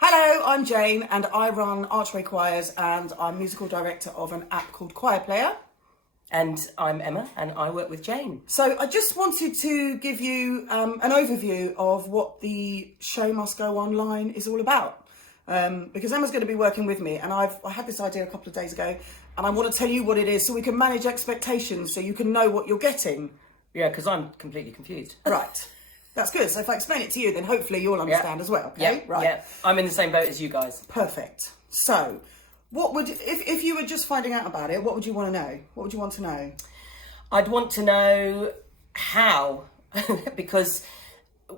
Hello, I'm Jane and I run Archway Choirs and I'm musical director of an app called Choir Player. And I'm Emma and I work with Jane. So I just wanted to give you an overview of what the Show Must Go Online is all about. Because Emma's going to be working with me and I had this idea a couple of days ago and I want to tell you what it is so we can manage expectations so you can know what you're getting. Yeah, because I'm completely confused. Right. That's good. So if I explain it to you, then hopefully you'll understand as well. Okay? Yeah, right. Yeah. I'm in the same boat as you guys. Perfect. So, what would if you were just finding out about it? What would you want to know? What would you want to know? I'd want to know how, because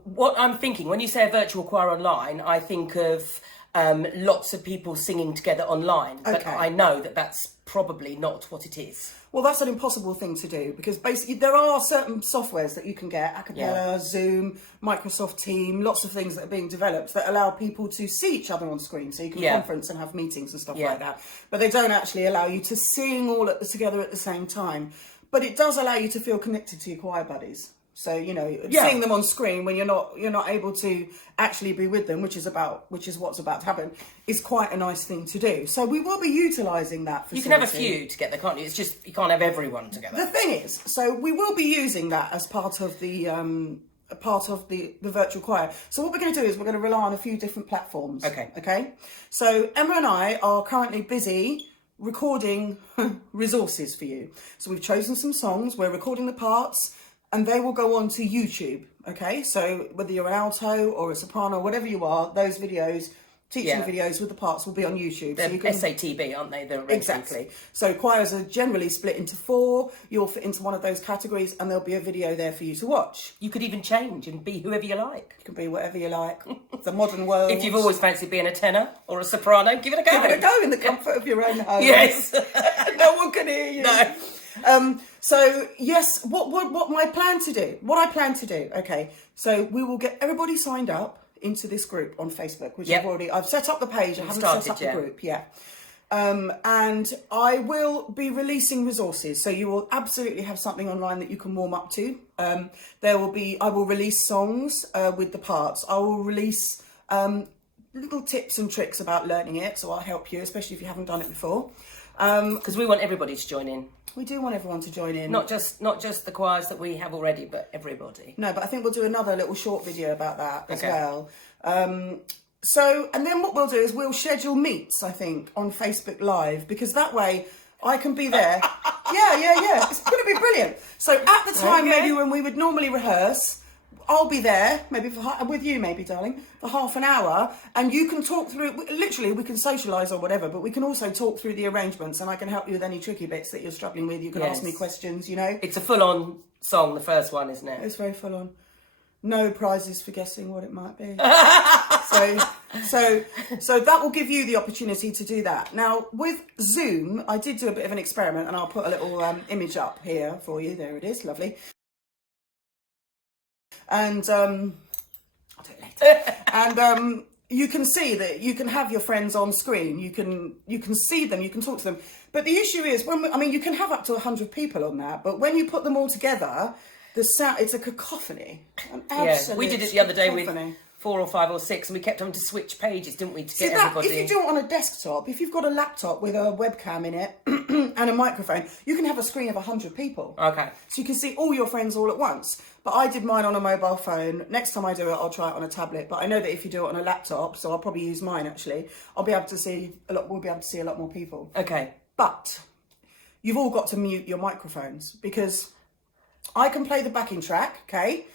what I'm thinking when you say a virtual choir online, I think of lots of people singing together online. But Okay. I know that that's probably not what it is. Well, that's an impossible thing to do because basically there are certain softwares that you can get, Acapella, Zoom, Microsoft Teams, lots of things that are being developed that allow people to see each other on screen. So you can conference and have meetings and stuff like that. But they don't actually allow you to sing all together at the same time. But it does allow you to feel connected to your choir buddies. So, you know, seeing them on screen when you're not able to actually be with them, which is what's about to happen, is quite a nice thing to do. So we will be utilising that facility. You can have a few together, can't you? It's just you can't have everyone together. The thing is, so we will be using that as part of the virtual choir. So what we're going to do is we're going to rely on a few different platforms. Okay. So Emma and I are currently busy recording resources for you. So we've chosen some songs. We're recording the parts. And they will go on to YouTube, okay? So whether you're an alto or a soprano, whatever you are, those videos, teaching videos with the parts will be on YouTube. They're so you can... SATB, aren't they? Exactly. So choirs are generally split into 4. You'll fit into one of those categories and there'll be a video there for you to watch. You could even change and be whoever you like. You can be whatever you like. The modern world. If you've always fancied being a tenor or a soprano, give it a go. Give it a go in the comfort of your own home. Yes. No one can hear you. No. So yes, what I plan to do, okay, so we will get everybody signed up into this group on Facebook, which I've set up the page, I haven't set up the group yet. And I will be releasing resources, so you will absolutely have something online that you can warm up to. I will release songs with the parts. I will release little tips and tricks about learning it, so I'll help you, especially if you haven't done it before. Because we want everybody to join in. We do want everyone to join in. Not just the choirs that we have already, but everybody. No, but I think we'll do another little short video about that as well. And then what we'll do is we'll schedule meets, I think, on Facebook Live, because that way I can be there. Yeah. It's going to be brilliant. So at the time, maybe when we would normally rehearse, I'll be there, maybe with you, maybe, darling, for half an hour, and you can talk through, literally, we can socialise or whatever, but we can also talk through the arrangements, and I can help you with any tricky bits that you're struggling with. You can ask me questions, you know. It's a full-on song, the first one, isn't it? It's very full-on. No prizes for guessing what it might be. So that will give you the opportunity to do that. Now, with Zoom, I did do a bit of an experiment, and I'll put a little image up here for you. There it is, lovely. And I'll do it later. And you can see that you can have your friends on screen. You can see them. You can talk to them. But the issue is you can have up to 100 people on that. But when you put them all together, the sound, it's a cacophony. An absolute we did it the other day cacophony. with 4 or 5 or 6, and we kept having to switch pages, didn't we, to get everybody. If you do it on a desktop, if you've got a laptop with a webcam in it and a microphone, you can have a screen of 100 people. Okay. So you can see all your friends all at once. But I did mine on a mobile phone. Next time I do it, I'll try it on a tablet. But I know that if you do it on a laptop, so I'll probably use mine actually, we'll be able to see a lot more people. Okay. But you've all got to mute your microphones because I can play the backing track, okay?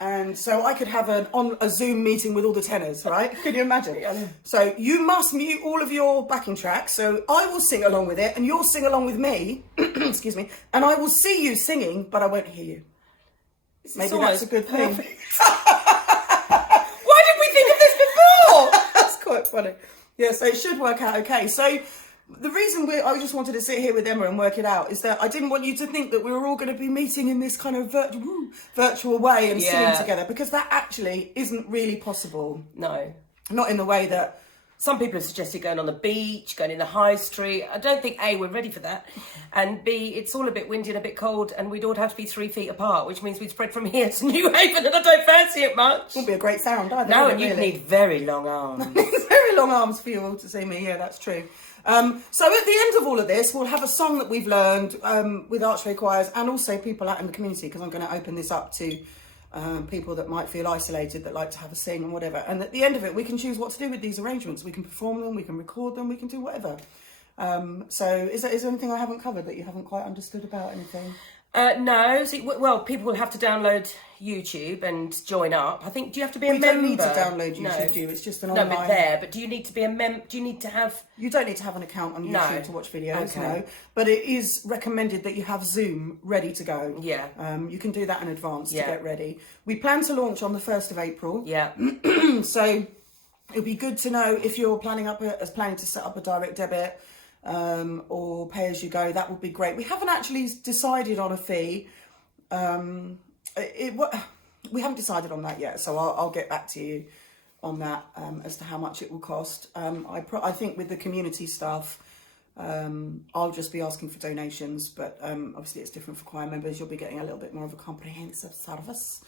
And so I could have a Zoom meeting with all the tenors, right? Can you imagine? Yeah. So you must mute all of your backing tracks. So I will sing along with it and you'll sing along with me, excuse me, and I will see you singing, but I won't hear you. Maybe that's a good thing. Why did we think of this before? That's quite funny. Yeah, so it should work out okay. So the reason I just wanted to sit here with Emma and work it out is that I didn't want you to think that we were all going to be meeting in this kind of virtual way and singing together, because that actually isn't really possible. No. Not in the way that Some people have suggested going on the beach, going in the high street. I don't think, A, we're ready for that. And B, it's all a bit windy and a bit cold, and we'd all have to be 3 feet apart, which means we'd spread from here to New Haven, and I don't fancy it much. Wouldn't be a great sound either. No, would and it, you'd really? need very long arms. Very long arms for you all to see me. Yeah, that's true. So at the end of all of this, we'll have a song that we've learned with Archway choirs and also people out in the community, because I'm going to open this up to people that might feel isolated, that like to have a sing and whatever. And at the end of it, we can choose what to do with these arrangements. We can perform them, we can record them, we can do whatever. So is there anything I haven't covered that you haven't quite understood about anything? No. See, well, people will have to download YouTube and join up. I think, do you have to be a You member? don't need to download YouTube, do you? It's just an online... No, but there. But do you need to be a do you need to have... You don't need to have an account on YouTube to watch videos, no. But it is recommended that you have Zoom ready to go. Yeah. You can do that in advance to get ready. We plan to launch on the 1st of April. Yeah. So it'll be good to know if you're planning to set up a direct debit or pay as you go. That would be great. We haven't actually decided on a fee. We haven't decided on that yet, so I'll get back to you on that as to how much it will cost. I think with the community stuff, I'll just be asking for donations, but obviously it's different for choir members. You'll be getting a little bit more of a comprehensive service.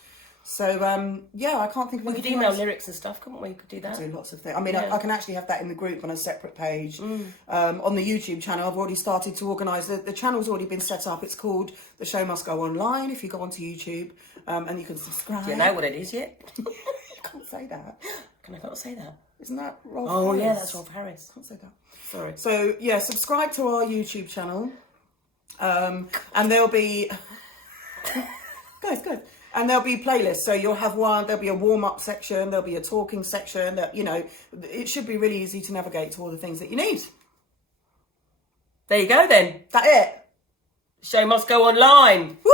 So yeah, I can't think of anything. We could email lyrics and stuff, couldn't we? We could do that. Do lots of things. I mean, I can actually have that in the group on a separate page. On the YouTube channel, I've already started to organise. The channel's already been set up. It's called The Show Must Go Online. If you go onto YouTube, and you can subscribe. Do you know what it is yet? You can't say that. Can I not say that? Isn't that Rolf Oh, Harris? yeah, that's Rolf Harris. Can't say that. Sorry. So yeah, subscribe to our YouTube channel, and there'll be guys. And there'll be playlists. So you'll have there'll be a warm-up section, there'll be a talking section, that, you know, it should be really easy to navigate to all the things that you need. There you go then. That it. Show must go online. Woo!